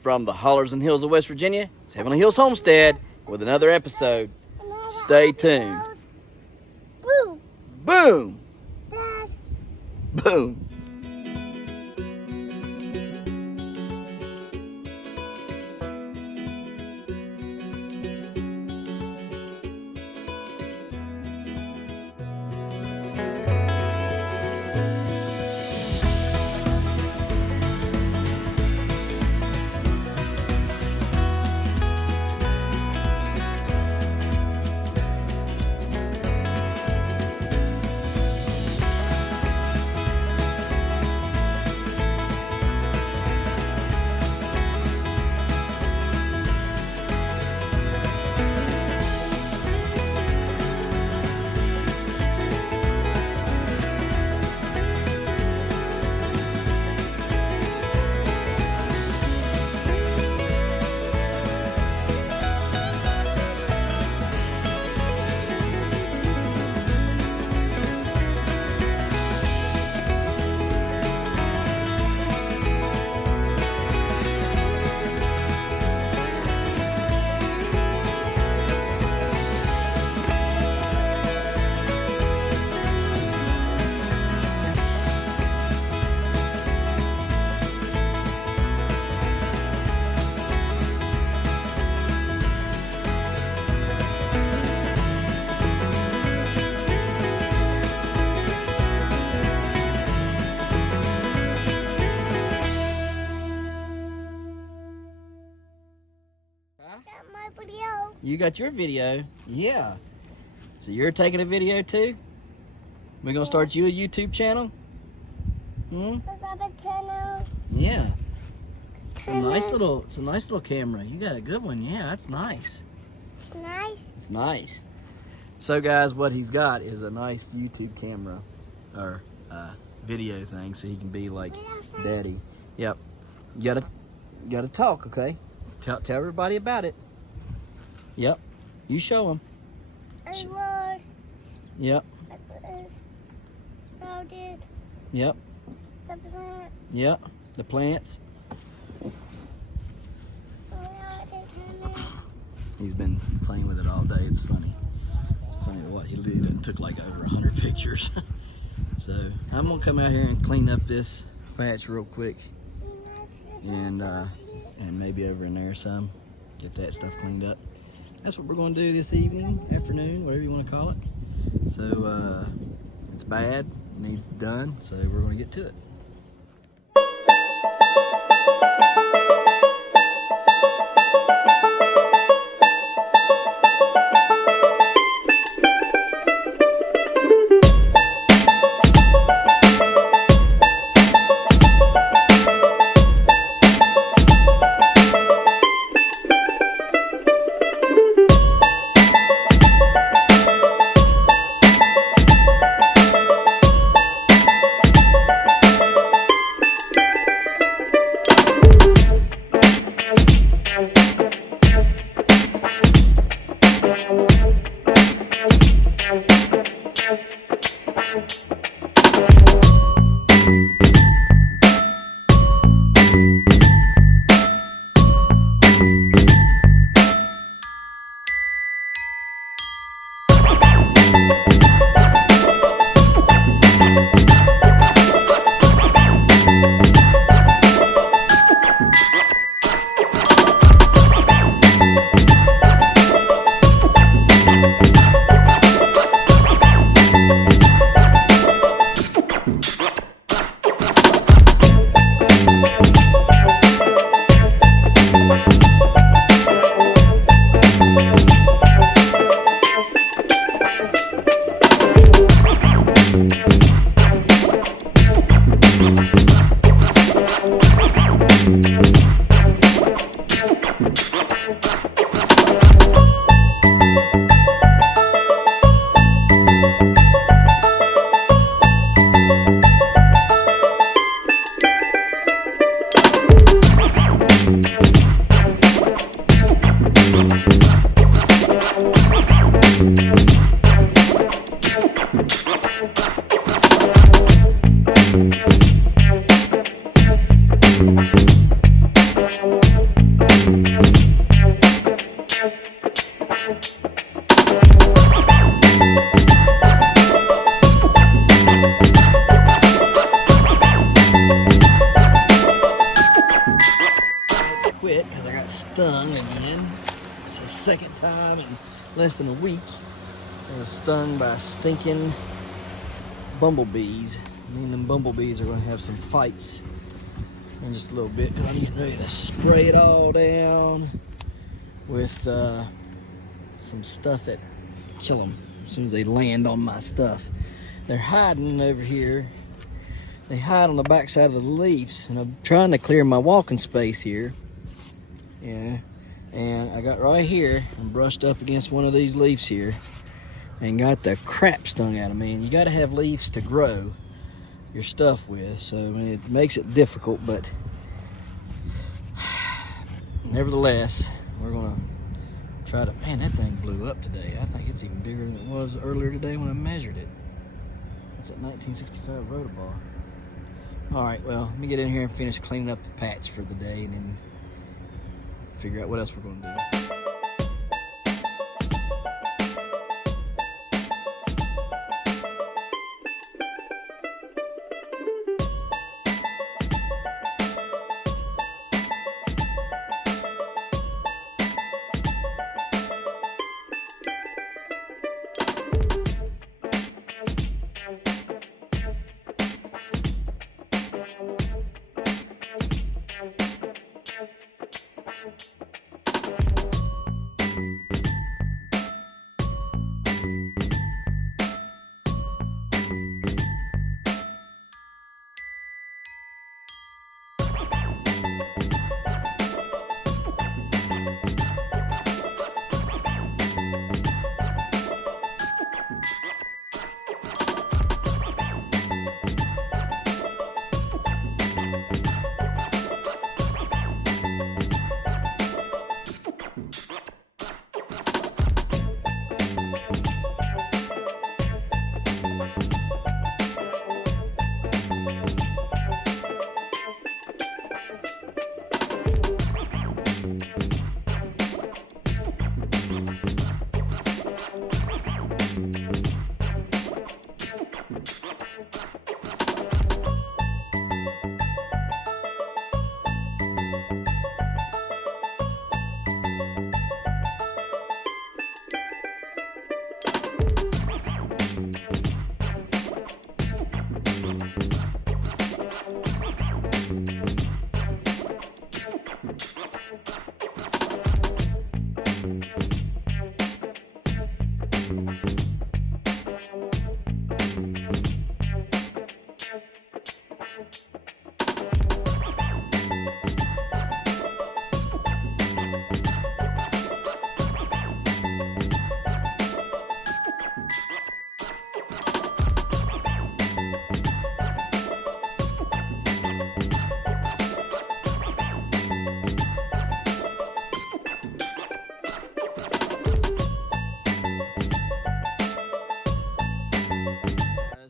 from the hollers and hills of West Virginia. It's Heavenly Hills Homestead with another episode. Stay tuned. Boom. Boom. Dad. Boom. Got my video. You got your video? Yeah. So you're taking a video too? We're gonna start you a YouTube channel? Hmm? Let's have a channel. Yeah. It's a nice little camera. You got a good one. Yeah, that's nice. It's nice. It's nice. So guys, what he's got is a nice YouTube camera or video thing, so he can be like daddy. Yep. You gotta talk, okay? Tell everybody about it. Yep. You show them. I will. Yep. That's what it is. So did Yep. the plants. Yep. The plants. He's been playing with it all day. It's funny. It's funny what he did and took like over 100 pictures. So I'm gonna come out here and clean up this patch real quick, and maybe over in there some, get that stuff cleaned up. That's what we're gonna do this evening, afternoon, whatever you want to call it. So it's bad, it needs done, so we're gonna get to it. quit because I got stung again. It's the second time in less than a week. I was stung by stinking bumblebees. Me and them bumblebees are going to have some fights in just a little bit because I'm getting ready to spray it all down with some stuff that kill them as soon as they land on my stuff. They're hiding over here. They hide on the back side of the leaves, and I'm trying to clear my walking space here. Yeah, and I got right here and brushed up against one of these leaves here and got the crap stung out of me. And you got to have leaves to grow your stuff with, so I mean, it makes it difficult, but nevertheless, we're gonna try to. Man, that thing blew up today. I think it's even bigger than it was earlier today when I measured it. It's at 1965 rotobar. All right, well, let me get in here and finish cleaning up the patch for the day, and then figure out what else we're gonna do.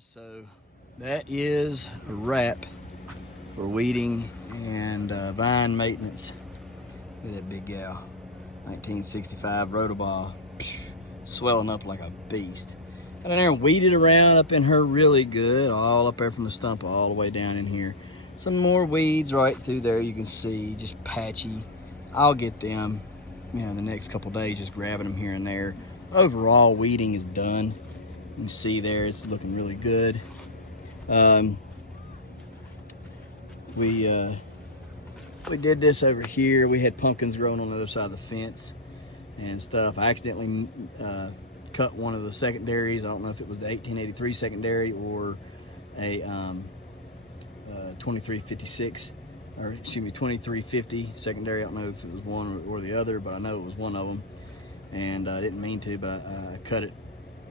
So that is a wrap for weeding and vine maintenance. Look at that big gal, 1965 rotobar, swelling up like a beast. Got in there and weeded around up in her really good, all up there from the stump all the way down in here. Some more weeds right through there, you can see, just patchy. I'll get them, you know, the next couple days, just grabbing them here and there. Overall, weeding is done. You can see there, it's looking really good. We did this over here. We had pumpkins growing on the other side of the fence and stuff. I accidentally cut one of the secondaries. I don't know if it was the 1883 secondary or a 2356, or excuse me, 2350 secondary. I don't know if it was one or the other, but I know it was one of them. And I didn't mean to, but I cut it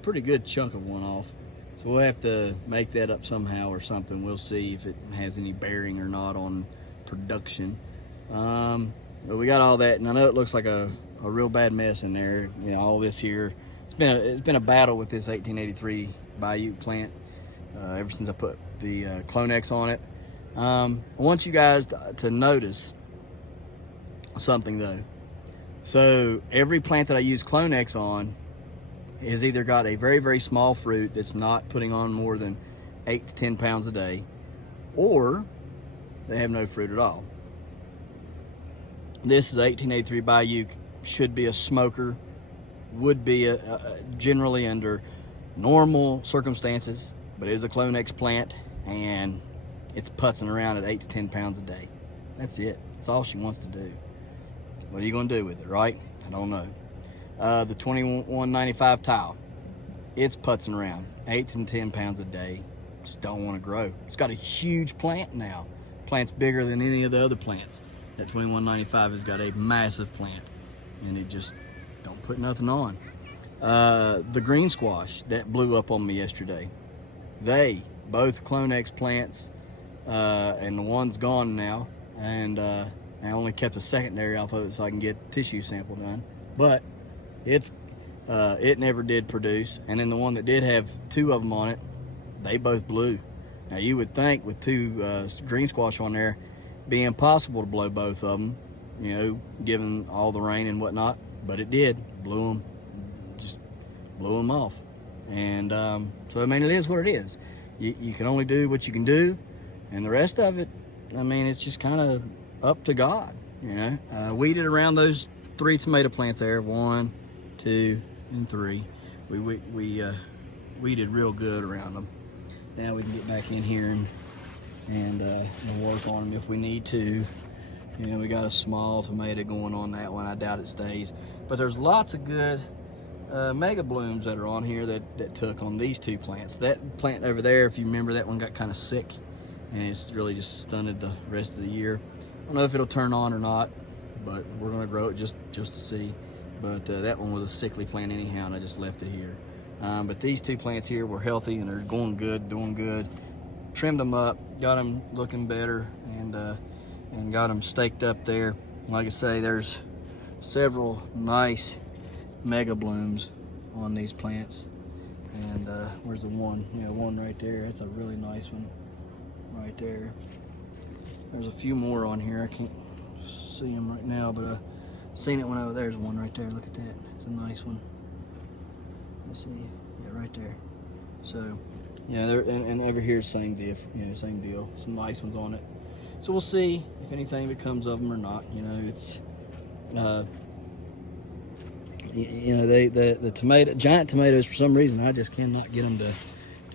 pretty good chunk of one off. So we'll have to make that up somehow or something. We'll see if it has any bearing or not on production. But we got all that, and I know it looks like a real bad mess in there. You know, all this here. It's been a battle with this 1883 Bayou plant ever since I put the Clonex on it. I want you guys to notice something though. So every plant that I use Clonex on has either got a very, very small fruit that's not putting on more than 8 to 10 pounds a day, or they have no fruit at all. This is 1883 Bayou. Should be a smoker. Would be generally under normal circumstances, but it is a Clone X plant, and it's putzing around at 8 to 10 pounds a day. That's it. That's all she wants to do. What are you going to do with it, right? I don't know. The 2195 tile, it's putzing around 8 to 10 pounds a day. Just don't want to grow. It's got a huge plant now. Plant's bigger than any of the other plants. That 2195 has got a massive plant, and it just don't put nothing on. The green squash that blew up on me yesterday, they both Clone X plants, and the one's gone now, and I only kept a secondary off of it so I can get tissue sample done, but it never did produce. And then the one that did have 2 of them on it, they both blew. Now you would think with 2 green squash on there, be impossible to blow both of them, you know, given all the rain and whatnot, but it did. Just blew them off. And so I mean, it is what it is. You can only do what you can do, and the rest of it, I mean, it's just kind of up to God, you know. Weeded around those 3 tomato plants there, 1, 2, and 3. We weeded real good around them. Now we can get back in here and work on them if we need to. You know, we got a small tomato going on that one. I doubt it stays, but there's lots of good mega blooms that are on here that took on these 2 plants. That plant over there, if you remember, that one got kind of sick, and it's really just stunted the rest of the year. I don't know if it'll turn on or not, but we're gonna grow it just to see. But that one was a sickly plant anyhow, and I just left it here. But these 2 plants here were healthy, and they're going good, doing good. Trimmed them up, got them looking better, and got them staked up there. Like I say, there's several nice mega blooms on these plants. And where's the one? Yeah, one right there. That's a really nice one right there. There's a few more on here. I can't see them right now, but I seen it when over there's one right there. Look at that. It's a nice one. Let's see. Yeah, right there. So yeah, and over here, same deal. Yeah, same deal. Some nice ones on it. So we'll see if anything becomes of them or not. You know, it's you know, the giant tomatoes, for some reason I just cannot get them to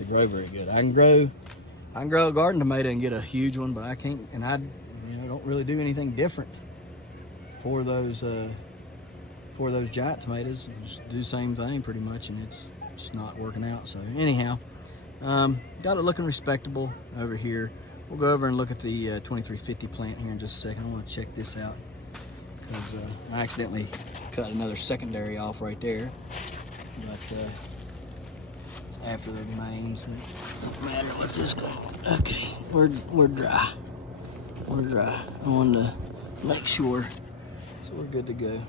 grow very good. I can grow a garden tomato and get a huge one, but I can't, and I don't really do anything different for those giant tomatoes. Just do the same thing pretty much, and it's just not working out. So anyhow, got it looking respectable over here. We'll go over and look at the 2350 plant here in just a second. I want to check this out because I accidentally cut another secondary off right there, but it's after the mains. Don't matter. What's this going? Okay, we're dry. We're dry. I wanted to make sure, so we're good to go.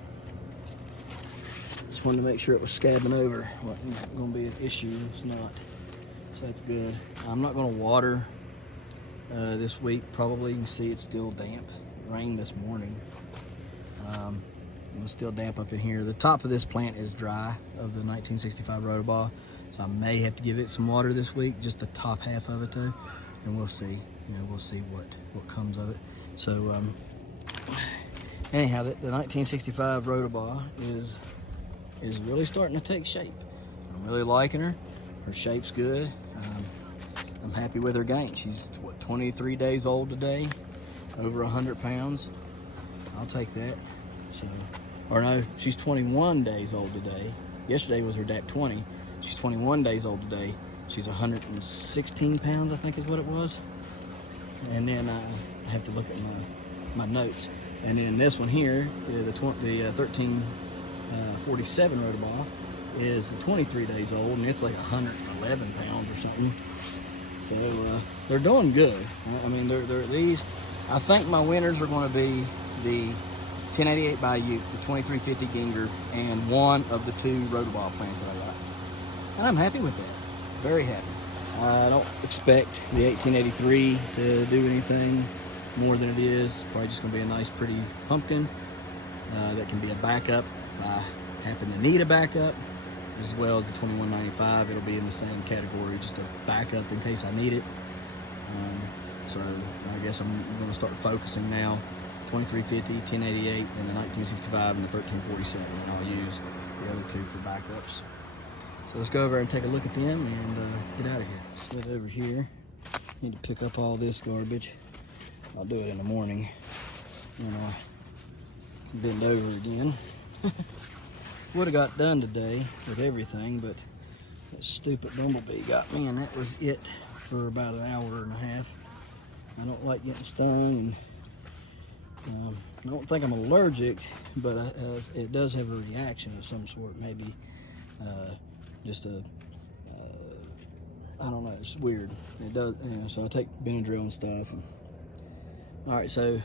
Just wanted to make sure it was scabbing over. Wasn't going to be an issue. It's not. So that's good. I'm not going to water this week. Probably. You can see it's still damp. It rained this morning. It's still damp up in here. The top of this plant is dry, of the 1965 rotoball, so I may have to give it some water this week, just the top half of it though, and we'll see. You know, we'll see what comes of it. So anyhow, the 1965 rotoball is really starting to take shape. I'm really liking her. Her shape's good. I'm happy with her gain. She's 23 days old today, over 100 pounds. I'll take that. So, or no, she's 21 days old today. Yesterday was her date 20. She's 21 days old today. She's 116 pounds, I think is what it was. And then I have to look at my notes. And then this one here, the 1347 rotoball, is 23 days old, and it's like 111 pounds or something. So they're doing good. I mean, they're these. I think my winners are going to be the 1088 Bayou, the 2350 Ginger, and one of the 2 rotoball plants that I got. And I'm happy with that. Very happy. I don't expect the 1883 to do anything more than it is. Probably just going to be a nice, pretty pumpkin that can be a backup if I happen to need a backup, as well as the 2195. It'll be in the same category, just a backup in case I need it. So I guess I'm going to start focusing now 2350, 1088, and the 1965 and the 1347, and I'll use the other two for backups. So let's go over and take a look at them and get out of here. Sit over here. Need to pick up all this garbage. I'll do it in the morning. And I'll bend over again. Would have got done today with everything, but that stupid bumblebee got me, and that was it for about an hour and a half. I don't like getting stung, and I don't think I'm allergic, but it does have a reaction of some sort. Maybe just a I don't know. It's weird. It does. You know, so I take Benadryl and stuff. All right, so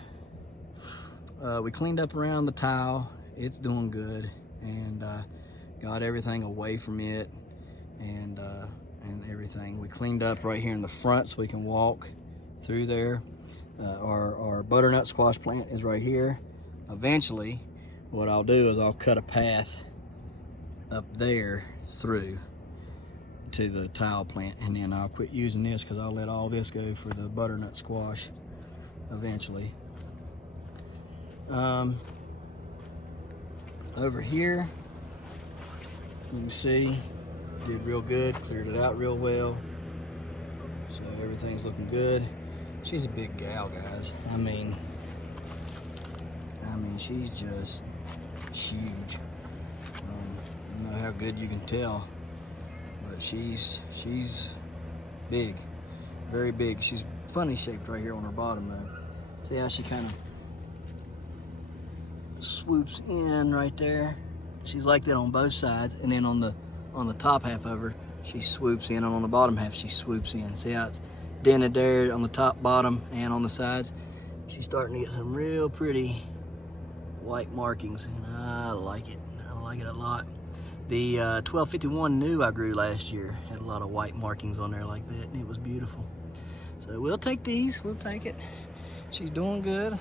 we cleaned up around the tile. It's doing good, and got everything away from it, and everything. We cleaned up right here in the front so we can walk through there. Our butternut squash plant is right here. Eventually, what I'll do is I'll cut a path up there through to the tile plant, and then I'll quit using this because I'll let all this go for the butternut squash eventually. Over here, you can see, did real good, cleared it out real well, so everything's looking good. She's a big gal, guys. I mean, she's just huge. I don't know how good you can tell, but she's big, very big. She's funny shaped right here on her bottom though. See how she kind of swoops in right there? She's like that on both sides, and then on the top half of her, she swoops in, and on the bottom half, she swoops in. See how it's dented there on the top, bottom, and on the sides? She's starting to get some real pretty white markings, and I like it. I like it a lot. The 1251 new I grew last year had a lot of white markings on there like that, and it was beautiful. So we'll take these. We'll take it. She's doing good.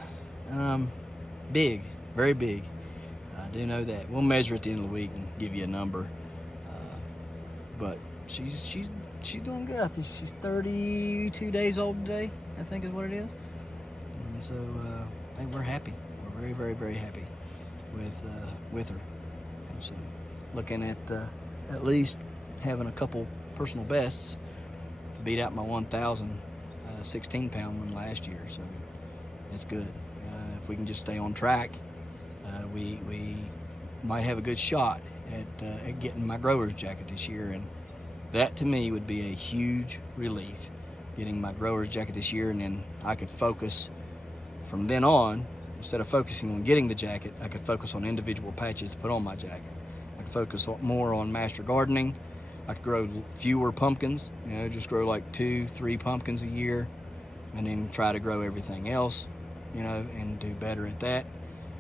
Big, very big. I do know that. We'll measure at the end of the week and give you a number. But she's doing good. I think she's 32 days old today, I think is what it is. And so hey, we're happy. We're very, very, very happy with her. And so looking at least having a couple personal bests to beat out my 1,000 16-pound one last year. So that's good. If we can just stay on track, we might have a good shot at getting my grower's jacket this year, and that to me would be a huge relief, getting my grower's jacket this year, and then I could focus from then on. Instead of focusing on getting the jacket, I could focus on individual patches to put on my jacket. I could focus more on master gardening. I could grow fewer pumpkins, just grow like 2-3 pumpkins a year, and then try to grow everything else, and do better at that.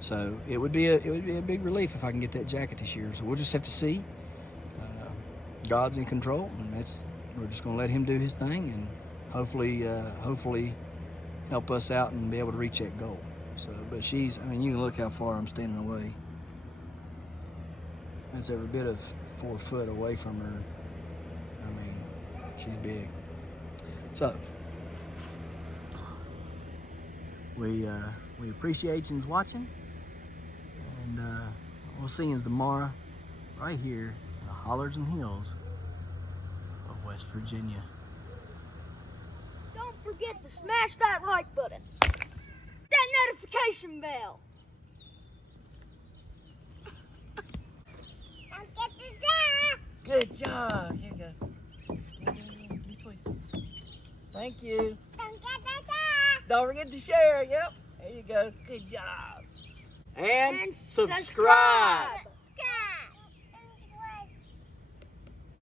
So it would be a big relief if I can get that jacket this year. So we'll just have to see. God's in control, and we're just gonna let him do his thing, and hopefully help us out and be able to reach that goal. So, but you can look how far I'm standing away. That's every bit of 4 foot away from her. She's big. So we appreciate you watching, and we'll see you tomorrow right here in the hollers and hills of West Virginia. Don't forget to smash that like button, that notification bell. Don't get the Good job. Here you go. Thank you. Don't get the Don't forget to share. Yep. There you go. Good job. And And subscribe.